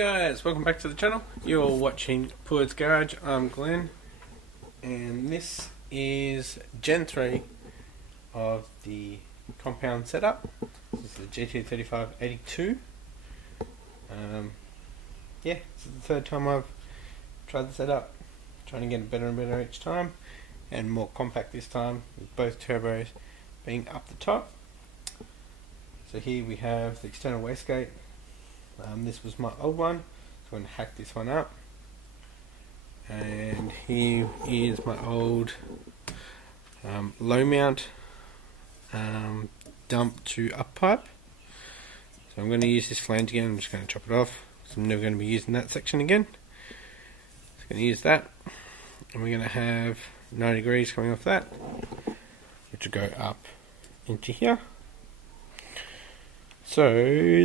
guys, welcome back to the channel. You're watching Poor's Garage. I'm Glenn, and this is Gen 3 of the compound setup. This is the GT35 82. Yeah, this is the third time I've tried the setup. Trying to get it better and better each time, and more compact this time, with both turbos being up the top. So here we have the external wastegate. This was my old one, so I'm going to hack this one up. And here is my old low mount dump to up pipe. So I'm going to use this flange again. I'm just going to chop it off, so I'm never going to be using that section again. So I'm going to use that, and we're going to have 90 degrees coming off that, which will go up into here. So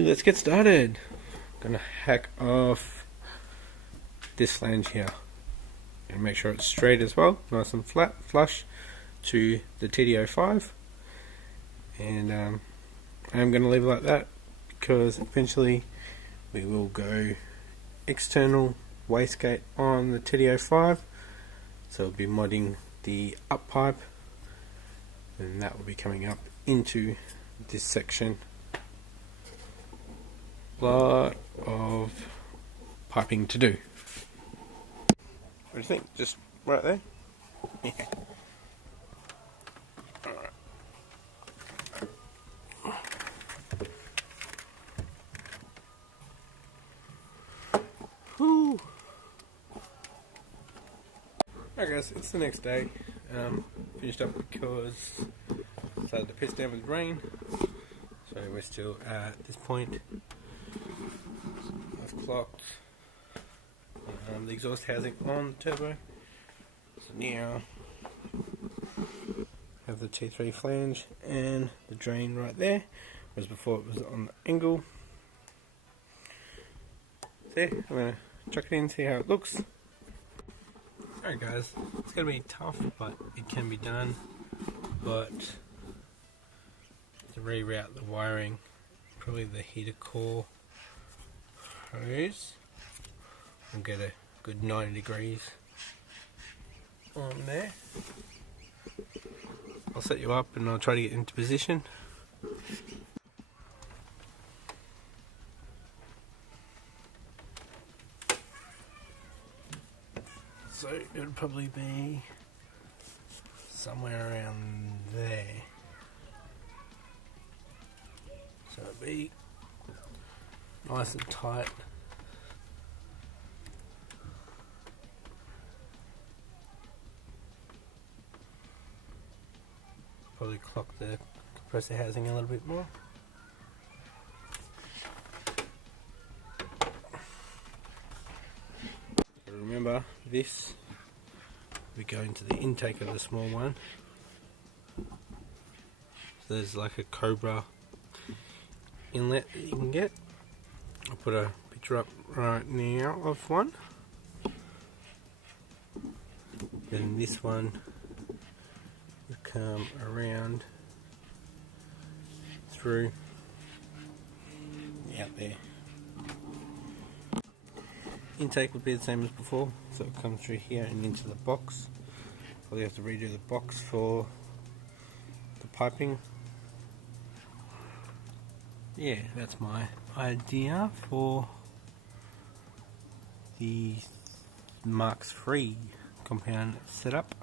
let's get started. I'm going to hack off this flange here and make sure it's straight as well, nice and flat, flush to the TD05. And I'm going to leave it like that because eventually we will go external wastegate on the TD05, so we'll be modding the up pipe, and that will be coming up into this section. Lot of piping to do. What do you think? Just right there? Yeah. Alright. Whew. Alright guys, it's the next day. Finished up because I started to piss down with rain. So we're still at this point. I've clocked the exhaust housing on the turbo, so now have the T3 flange and the drain right there, whereas before it was on the angle. There, I'm going to chuck it in, see how it looks. Alright guys, it's going to be tough, but it can be done. But to reroute the wiring, probably the heater core hose, we'll get a good 90 degrees on there. I'll set you up and I'll try to get into position. So it would probably be somewhere around there. So it'll be nice and tight. Probably clock the compressor housing a little bit more. Remember, this we go into the intake of the small one. So there's like a Cobra inlet that you can get. I'll put a picture up right now of one. Then this one will come around through out there. Intake would be the same as before, so it comes through here and into the box. Probably have to redo the box for the piping. Yeah, that's my idea for the Mark III compound setup.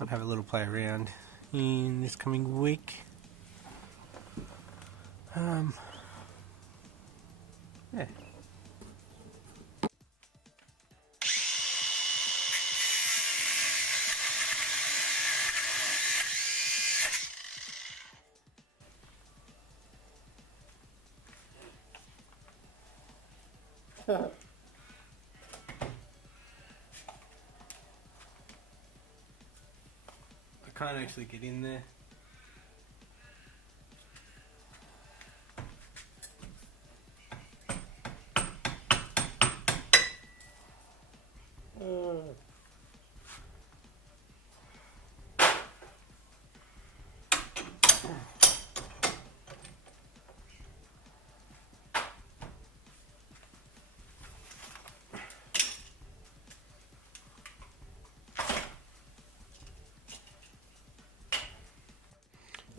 I'll have a little play around in this coming week. Yeah. I can't actually get in there.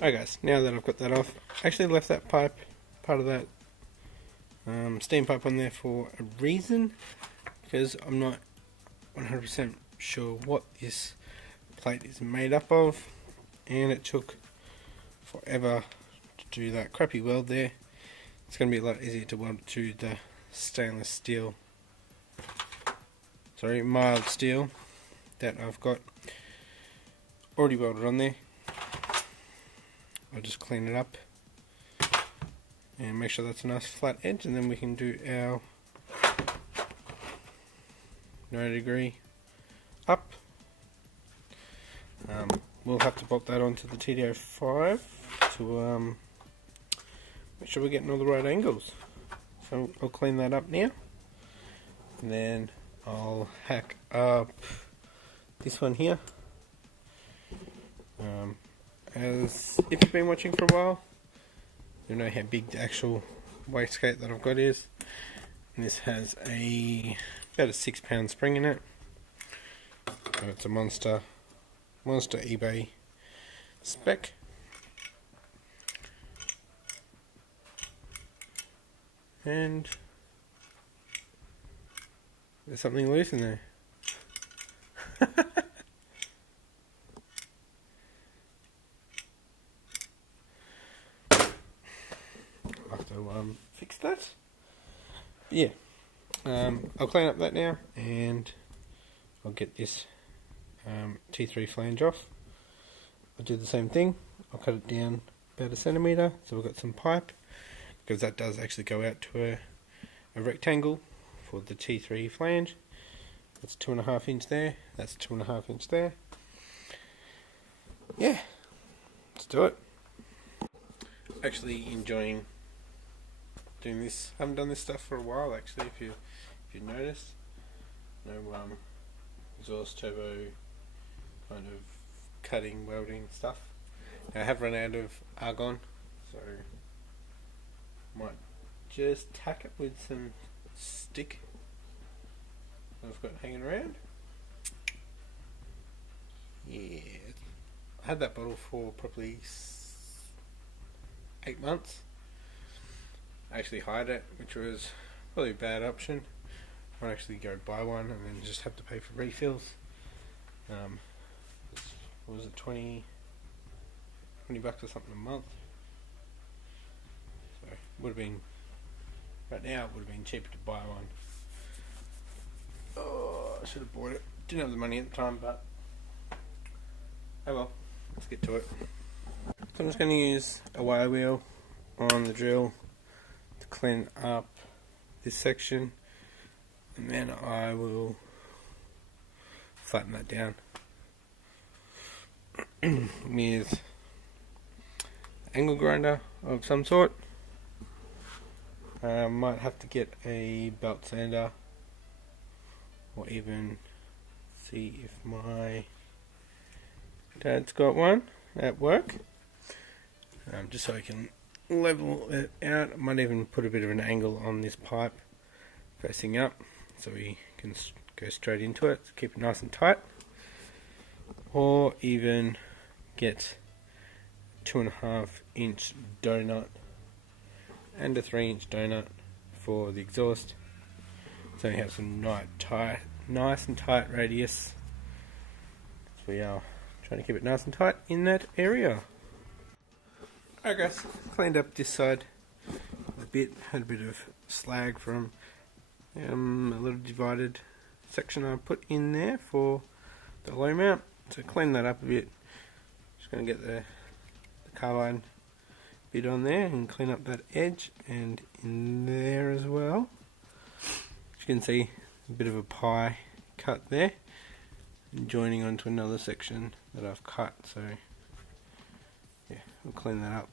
Alright guys, now that I've got that off, I actually left that pipe, part of that steam pipe on there for a reason, because I'm not 100% sure what this plate is made up of, and it took forever to do that crappy weld there. It's going to be a lot easier to weld to the stainless steel, mild steel that I've got already welded on there. I'll just clean it up and make sure that's a nice flat edge, and then we can do our 90° up. We'll have to bolt that onto the GT35 to make sure we're getting all the right angles. So I'll clean that up now, and then I'll hack up this one here. As if you've been watching for a while, you'll know how big the actual wastegate that I've got is. And this has about a 6-pound spring in it. So it's a monster eBay spec. And there's something loose in there. I'll have to fix that. But yeah, I'll clean up that now, and I'll get this T3 flange off. I'll do the same thing. I'll cut it down about 1 centimetre, so we've got some pipe, because that does actually go out to a rectangle for the T3 flange. That's 2.5 inch there, that's 2.5 inch there. Yeah, let's do it. Actually enjoying doing this. I haven't done this stuff for a while actually, if you noticed. No exhaust turbo kind of cutting, welding stuff. Now, I have run out of argon, so might just tack it with some stick I've got hanging around. Yeah, I had that bottle for probably 8 months. I actually hired it, which was probably a bad option. I might actually go buy one and then just have to pay for refills. What was it, 20 bucks or something a month? So would have been, right now it would have been cheaper to buy one. Oh, I should have bought it. Didn't have the money at the time, but oh well, let's get to it. So I'm just going to use a wire wheel on the drill to clean up this section, and then I will flatten that down with angle grinder of some sort. Might have to get a belt sander, or even see if my dad's got one at work, just so I can level it out. I might even put a bit of an angle on this pipe facing up, so we can go straight into it, so keep it nice and tight. Or even get 2.5 inch donut and a 3 inch donut for the exhaust, so you have some nice and tight radius. So we are trying to keep it nice and tight in that area. Alright guys, cleaned up this side a bit, had a bit of slag from a little divided section I put in there for the low mount, so clean that up a bit. Just going to get the carbide bit on there and clean up that edge and in there as well. As you can see, a bit of a pie cut there and joining onto another section that I've cut, so yeah, we'll clean that up.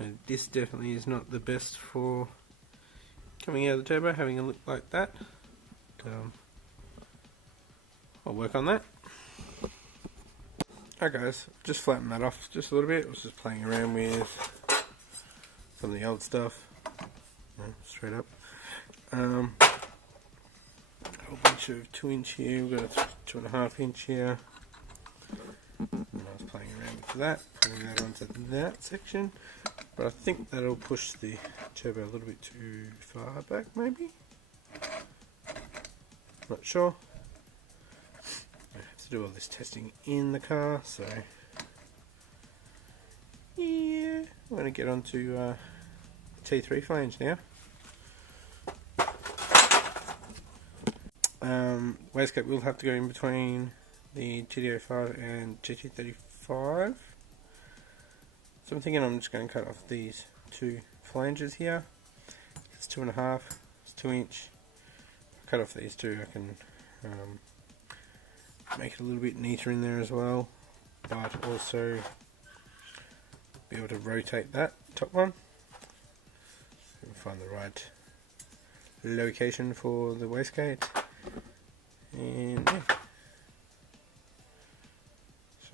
And this definitely is not the best for coming out of the turbo, having a look like that. I'll work on that. Alright guys, just flatten that off just a little bit. I was just playing around with some of the old stuff. Straight up. A whole bunch of 2 inch here, we've got a 2.5 inch here. And I was playing around with after that, putting that onto that section, but I think that'll push the turbo a little bit too far back, maybe? Not sure. I have to do all this testing in the car, so yeah, I'm going to get onto T3 flange now. Wastegate will have to go in between the GT35 and GT35. So I'm thinking I'm just going to cut off these two flanges here. It's 2.5, it's 2 inch. If I cut off these two, I can make it a little bit neater in there as well, but also be able to rotate that top one. We'll find the right location for the wastegate, and yeah.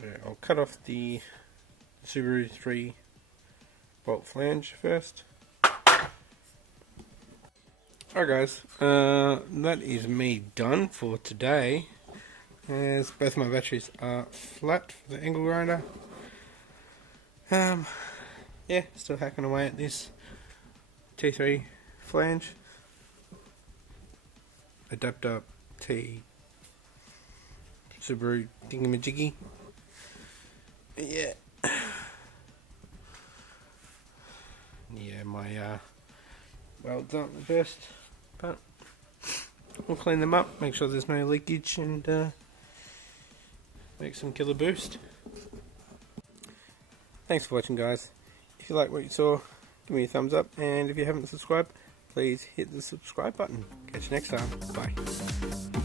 So I'll cut off the Subaru 3 bolt flange first. Alright guys, that is me done for today, as both my batteries are flat for the angle grinder. Yeah, still hacking away at this T3 flange. Adapter T Subaru thingamajiggy. Yeah. Yeah, my welds aren't the best, but we'll clean them up, make sure there's no leakage, and make some killer boost. Thanks for watching guys. If you like what you saw, give me a thumbs up, and if you haven't subscribed, please hit the subscribe button. Catch you next time. Bye.